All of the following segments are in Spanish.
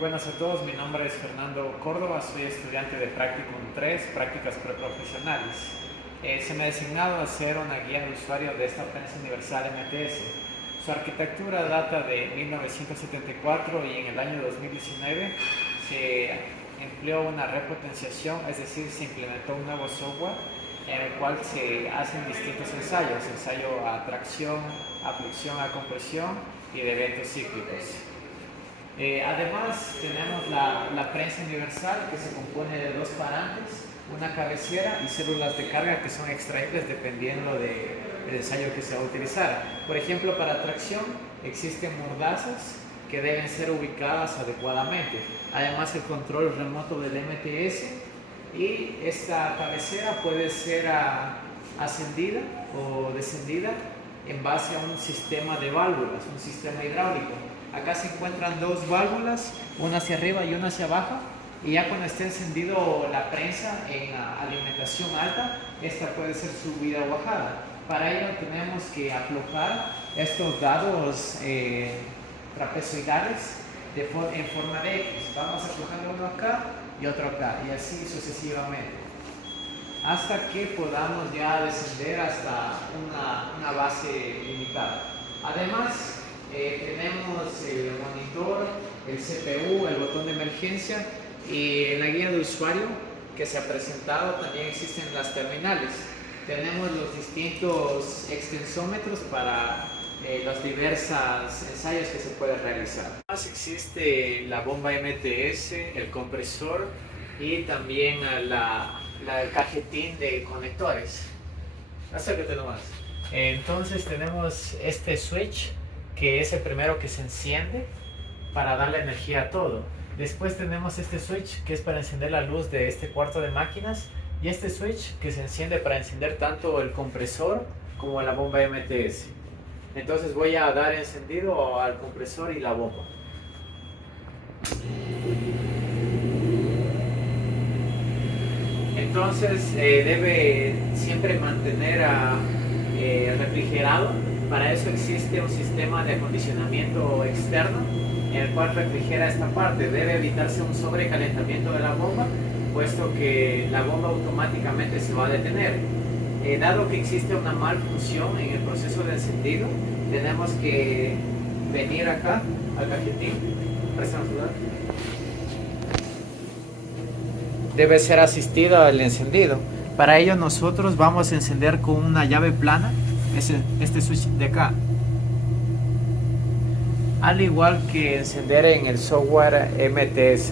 buenas a todos, mi nombre es Fernando Córdoba, soy estudiante de Practicum 3, Prácticas Preprofesionales. Se me ha designado a ser una guía de usuario de esta prensa universal MTS. Su arquitectura data de 1974 y en el año 2019 se empleó una repotenciación, es decir, se implementó un nuevo software en el cual se hacen distintos ensayos, ensayo a tracción, a flexión, a compresión y de eventos cíclicos. Además tenemos la prensa universal que se compone de dos parantes, una cabecera y células de carga que son extraíbles dependiendo del ensayo que se va a utilizar. Por ejemplo, para tracción existen mordazas que deben ser ubicadas adecuadamente. Además el control remoto del MTS y esta cabecera puede ser ascendida o descendida en base a un sistema de válvulas, un sistema hidráulico. Acá se encuentran dos válvulas, una hacia arriba y una hacia abajo, y ya cuando esté encendido la prensa en alimentación alta, esta puede ser subida o bajada. Para ello tenemos que aflojar estos dados trapezoidales en forma de X. Vamos aflojando uno acá y otro acá, y así sucesivamente, hasta que podamos ya descender hasta una base limitada. Además, tenemos el monitor, el CPU, el botón de emergencia y en la guía de usuario que se ha presentado también existen las terminales. Tenemos los distintos extensómetros para los diversos ensayos que se pueden realizar. Además existe la bomba MTS, el compresor y también el cajetín de conectores. Acércate nomás. Entonces tenemos este switch que es el primero que se enciende para darle energía a todo. Después tenemos este switch que es para encender la luz de este cuarto de máquinas y este switch que se enciende para encender tanto el compresor como la bomba MTS. Entonces voy a dar encendido al compresor y la bomba. Entonces debe siempre mantener refrigerado. Para eso existe un sistema de acondicionamiento externo en el cual refrigera esta parte. Debe evitarse un sobrecalentamiento de la bomba, puesto que la bomba automáticamente se va a detener. Dado que existe una malfunción en el proceso de encendido, tenemos que venir acá al cajetín. Debe ser asistido al encendido. Para ello nosotros vamos a encender con una llave plana este switch de acá, al igual que encender en el software MTS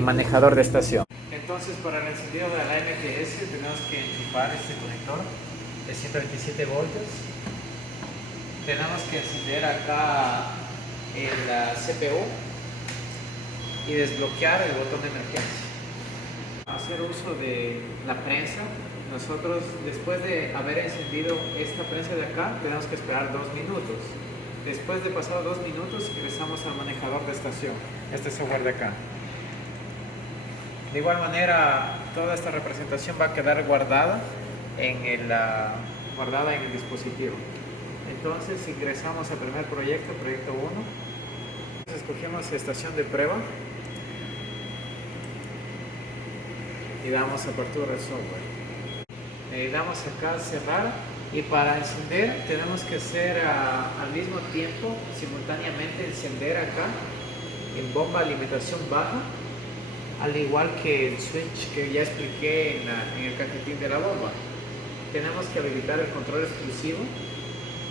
manejador de estación. Entonces para el encendido de la MTS tenemos que enchufar este conector de 127 voltios. Tenemos que encender acá el CPU y desbloquear el botón de emergencia. Hacer uso de la prensa, nosotros después de haber encendido esta prensa de acá tenemos que esperar 2 minutos. Después de pasar 2 minutos ingresamos al manejador de estación, este software de acá. De igual manera toda esta representación va a quedar guardada en el dispositivo. Entonces ingresamos al primer proyecto, proyecto 1. Escogemos estación de prueba y damos apertura del software. Damos acá cerrar y para encender tenemos que hacer al mismo tiempo, simultáneamente encender acá en bomba alimentación baja, al igual que el switch que ya expliqué en el cajetín de la bomba. Tenemos que habilitar el control exclusivo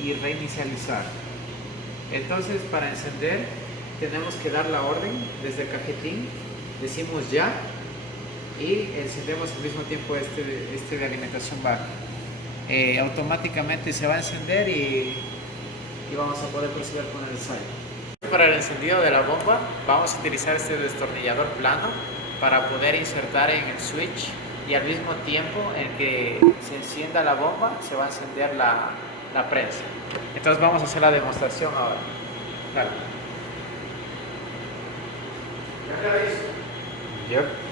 y reinicializar. Entonces para encender tenemos que dar la orden desde el cajetín, decimos ya y encendemos al mismo tiempo este de alimentación baja. Automáticamente se va a encender y vamos a poder proceder con el ensayo. Para el encendido de la bomba vamos a utilizar este destornillador plano para poder insertar en el switch y al mismo tiempo en que se encienda la bomba se va a encender la prensa. Entonces vamos a hacer la demostración ahora. Claro. ¿Ya lo hizo? Yep.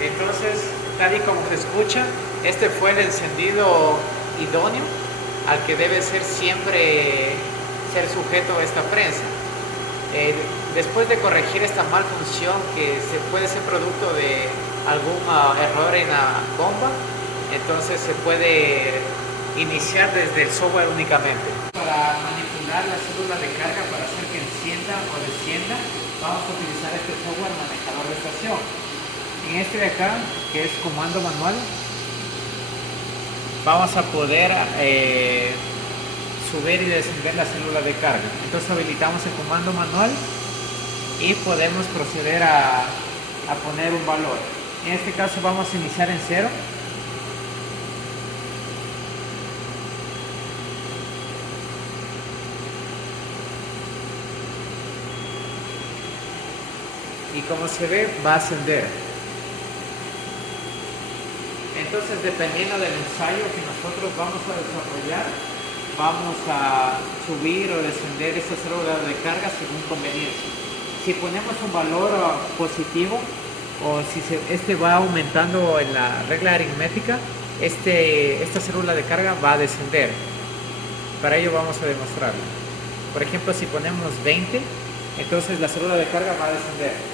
Entonces, tal y como se escucha, este fue el encendido idóneo al que debe ser siempre ser sujeto esta prensa. Después de corregir esta malfunción que puede ser producto de algún error en la bomba, entonces se puede iniciar desde el software únicamente. Para manipular la célula de carga para hacer que encienda o descienda, vamos a utilizar este software manejador de estación. En este de acá, que es comando manual, vamos a poder subir y descender la célula de carga. Entonces habilitamos el comando manual y podemos proceder a poner un valor. En este caso vamos a iniciar en 0. Y como se ve, va a ascender. Entonces, dependiendo del ensayo que nosotros vamos a desarrollar, vamos a subir o descender esta célula de carga según conveniencia. Si ponemos un valor positivo o si este va aumentando en la regla aritmética, esta célula de carga va a descender. Para ello vamos a demostrarlo. Por ejemplo, si ponemos 20, entonces la célula de carga va a descender.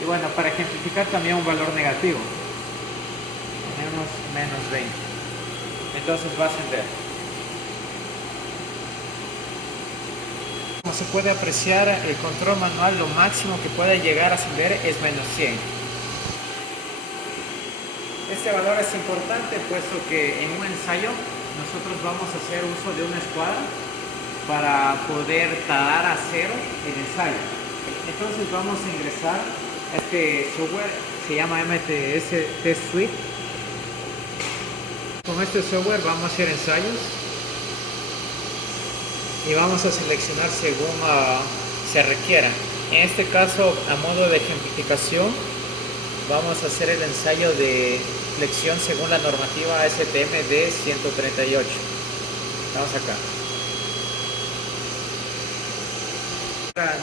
Y bueno, para ejemplificar también un valor negativo, ponemos menos 20, entonces va a ascender. Como se puede apreciar, el control manual lo máximo que puede llegar a ascender es menos 100. Este valor es importante puesto que en un ensayo nosotros vamos a hacer uso de una escuadra para poder talar a cero el ensayo. Entonces vamos a ingresar a este software, se llama MTS Test Suite. Con este software vamos a hacer ensayos y vamos a seleccionar según se requiera. En este caso, a modo de ejemplificación, vamos a hacer el ensayo de flexión según la normativa ASTM D138. Vamos acá.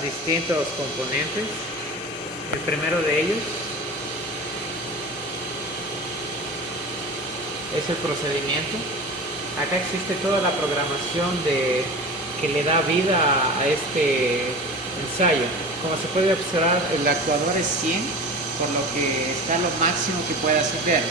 Distintos componentes. El primero de ellos es el procedimiento. Acá existe toda la programación que le da vida a este ensayo. Como se puede observar, el actuador es 100, por lo que está lo máximo que puede ascender.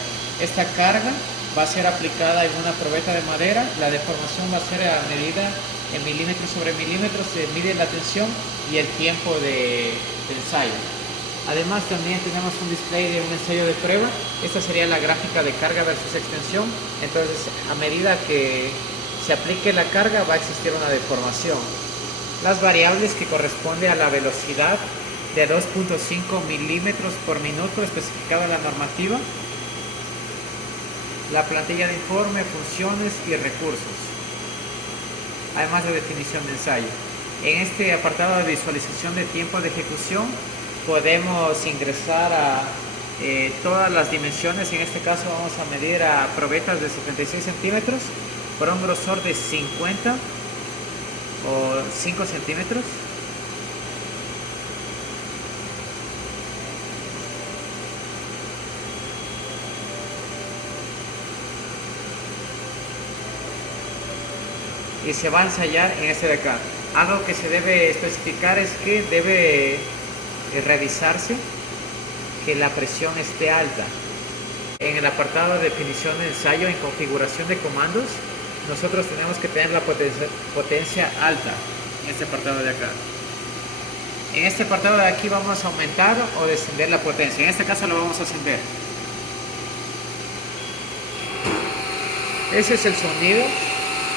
Esta carga va a ser aplicada en una probeta de madera. La deformación va a ser a medida en milímetros sobre milímetros. Se mide la tensión y el tiempo de ensayo. Además, también tenemos un display de un ensayo de prueba. Esta sería la gráfica de carga versus extensión. Entonces, a medida que se aplique la carga, va a existir una deformación. Las variables que corresponden a la velocidad de 2.5 milímetros por minuto especificada en la normativa, la plantilla de informe, funciones y recursos, además de definición de ensayo. En este apartado de visualización de tiempo de ejecución podemos ingresar a todas las dimensiones. En este caso vamos a medir a probetas de 76 centímetros por un grosor de 50 o 5 centímetros. Y se va a ensayar en este de acá. Algo que se debe especificar es que debe revisarse que la presión esté alta. En el apartado de definición de ensayo, en configuración de comandos, nosotros tenemos que tener la potencia alta en este apartado de acá. En este apartado de aquí vamos a aumentar o descender la potencia. En este caso lo vamos a ascender. Ese es el sonido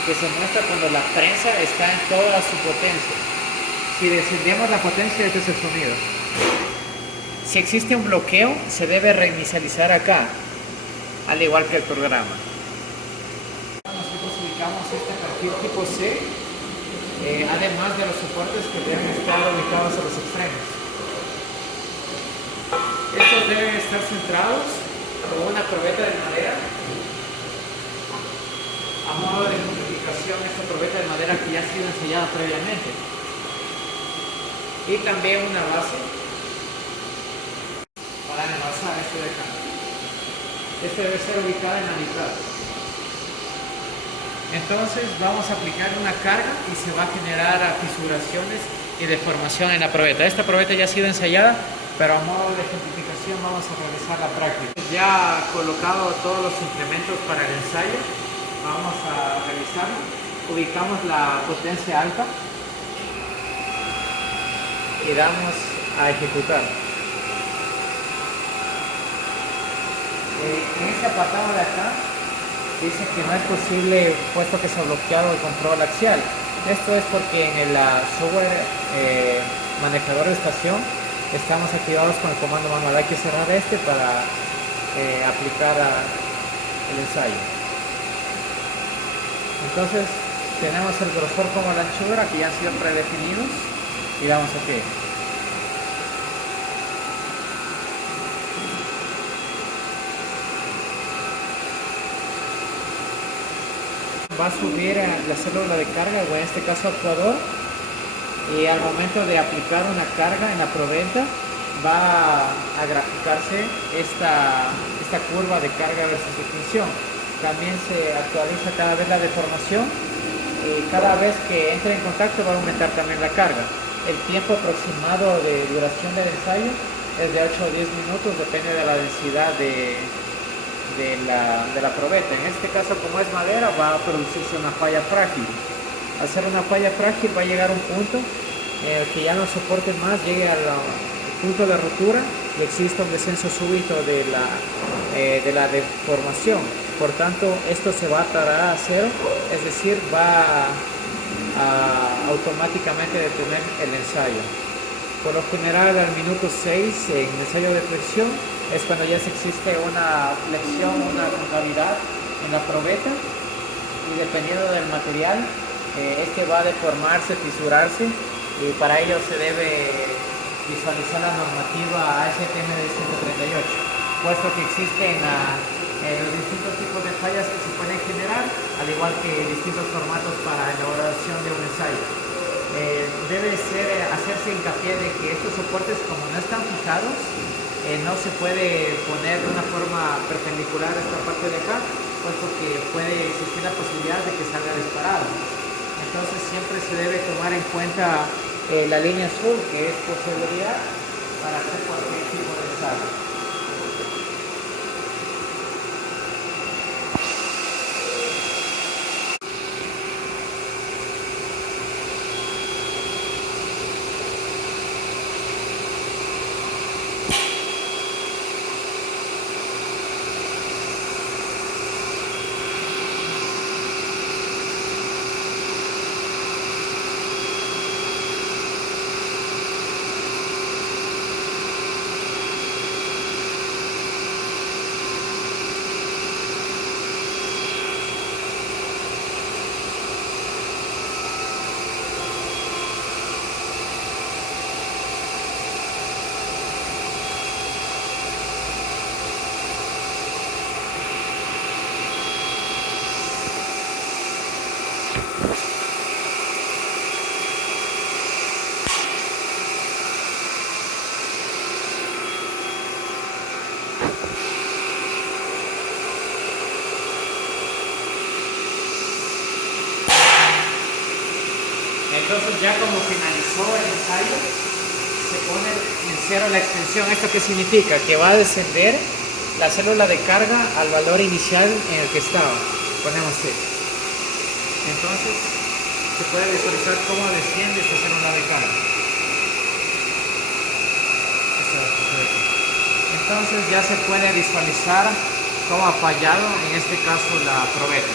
que se muestra cuando la prensa está en toda su potencia. Si descendemos la potencia, este es el sonido. Si existe un bloqueo, se debe reinicializar acá, al igual que el programa. Nosotros ubicamos este perfil tipo C además de los soportes que deben estar ubicados a los extremos. Estos deben estar centrados con una probeta de madera. A modo de ejemplificación, esta probeta de madera que ya ha sido ensayada previamente. Y también una base para envasar este de acá. Este debe ser ubicado en la mitad. Entonces vamos a aplicar una carga y se va a generar fisuraciones y deformación en la probeta. Esta probeta ya ha sido ensayada, pero a modo de ejemplificación vamos a realizar la práctica. Ya colocado todos los implementos para el ensayo, vamos a realizarlo. Ubicamos la potencia alta y damos a ejecutar. En este apartado de acá dice que no es posible puesto que se ha bloqueado el control axial. Esto es porque en el software manejador de estación estamos activados con el comando manual. Hay que cerrar este para aplicar el ensayo. Entonces tenemos el grosor como la anchura que ya han sido predefinidos y damos OK. Va a subir la célula de carga, o en este caso actuador, y al momento de aplicar una carga en la probeta va a graficarse esta curva de carga versus extensión. También se actualiza cada vez la deformación y cada vez que entre en contacto va a aumentar también la carga. El tiempo aproximado de duración del ensayo es de 8 o 10 minutos, depende de la densidad de la probeta. En este caso, como es madera, va a producirse una falla frágil. Al ser una falla frágil va a llegar un punto que ya no soporte más, llegue al punto de rotura y existe un descenso súbito de la deformación. Por tanto, esto se va a atar a cero, es decir, va a automáticamente detener el ensayo. Por lo general, al minuto 6 en ensayo de flexión es cuando ya existe una flexión, una concavidad en la probeta, y dependiendo del material, este va a deformarse, fisurarse, y para ello se debe visualizar la normativa ASTM de 138, puesto que existen los distintos tipos de fallas que se pueden generar, al igual que distintos formatos para elaboración de un ensayo. Debe hacerse hincapié de que estos soportes, como no están fijados, no se puede poner de una forma perpendicular a esta parte de acá, puesto que puede existir la posibilidad de que salga disparado. Entonces siempre se debe tomar en cuenta la línea azul, que es por seguridad, para hacer cualquier tipo de ensayo. Entonces ya como finalizó el ensayo, se pone en cero la extensión. ¿Esto qué significa? Que va a descender la célula de carga al valor inicial en el que estaba. Ponemos C. Entonces se puede visualizar cómo desciende esta célula de carga. Entonces ya se puede visualizar cómo ha fallado, en este caso, la probeta.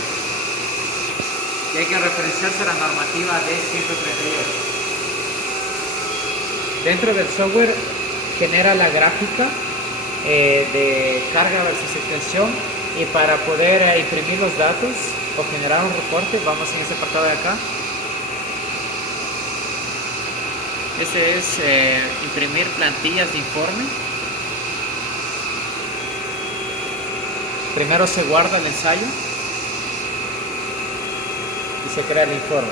Y hay que referenciarse a la normativa D138. Dentro del software genera la gráfica de carga versus extensión, y para poder imprimir los datos o generar un reporte, vamos en este apartado de acá, Este es imprimir plantillas de informe. Primero se guarda el ensayo y se crea el informe.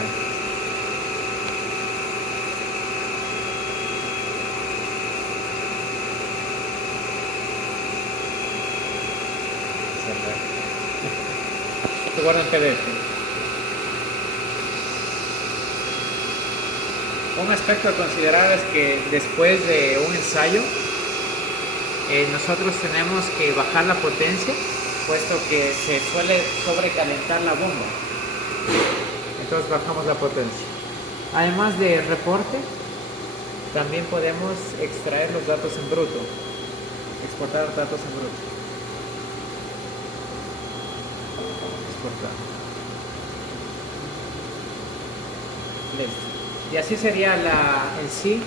Se guarda en PDF. Un aspecto a considerar es que después de un ensayo nosotros tenemos que bajar la potencia, puesto que se suele sobrecalentar la bomba. Entonces bajamos la potencia. Además de reporte, también podemos extraer los datos en bruto, exportar datos en bruto. Exportar. Listo. Y así sería en sí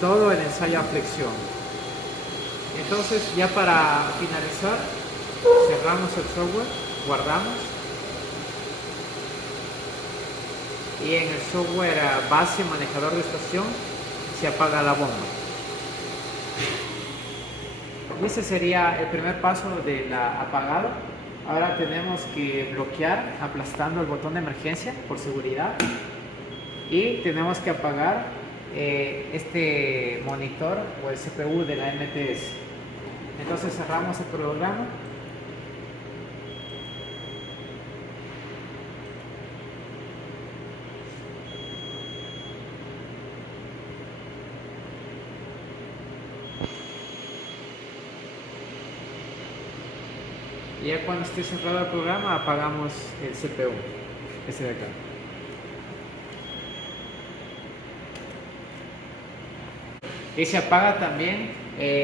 todo el ensayo a flexión. Entonces, ya para finalizar, cerramos el software, guardamos, y en el software base manejador de estación se apaga la bomba. Y ese sería el primer paso de la apagada. Ahora tenemos que bloquear aplastando el botón de emergencia por seguridad, y tenemos que apagar este monitor o el CPU de la MTS. Entonces cerramos el programa. Y ya cuando esté cerrado el programa, apagamos el CPU, ese de acá. Y se apaga también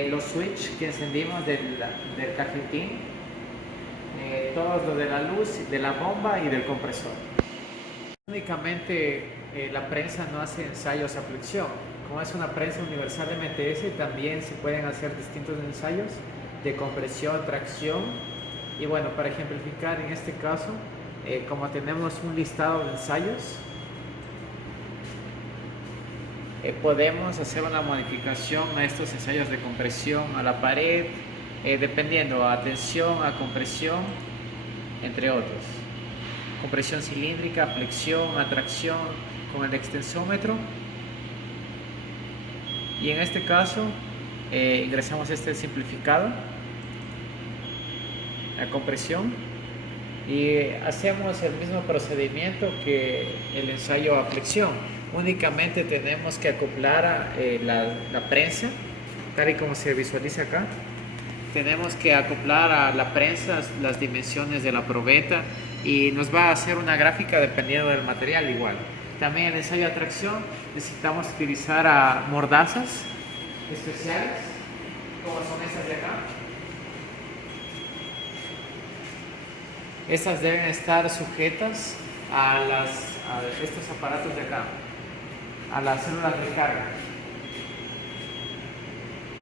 los switches que encendimos del cajetín, todos los de la luz, de la bomba y del compresor. Únicamente la prensa no hace ensayos a flexión. Como es una prensa universal MTS, también se pueden hacer distintos ensayos de compresión, tracción. Y bueno, para ejemplificar en este caso, como tenemos un listado de ensayos, podemos hacer una modificación a estos ensayos de compresión a la pared, dependiendo a tensión, a compresión, entre otros. Compresión cilíndrica, flexión, atracción con el extensómetro. Y en este caso ingresamos este simplificado, la compresión, y hacemos el mismo procedimiento que el ensayo a flexión. Únicamente tenemos que acoplar la prensa, tal y como se visualiza acá. Tenemos que acoplar a la prensa las dimensiones de la probeta, y nos va a hacer una gráfica dependiendo del material igual. También en el ensayo de tracción necesitamos utilizar mordazas especiales, como son estas de acá. Estas deben estar sujetas a estos aparatos de acá, a las células de carga.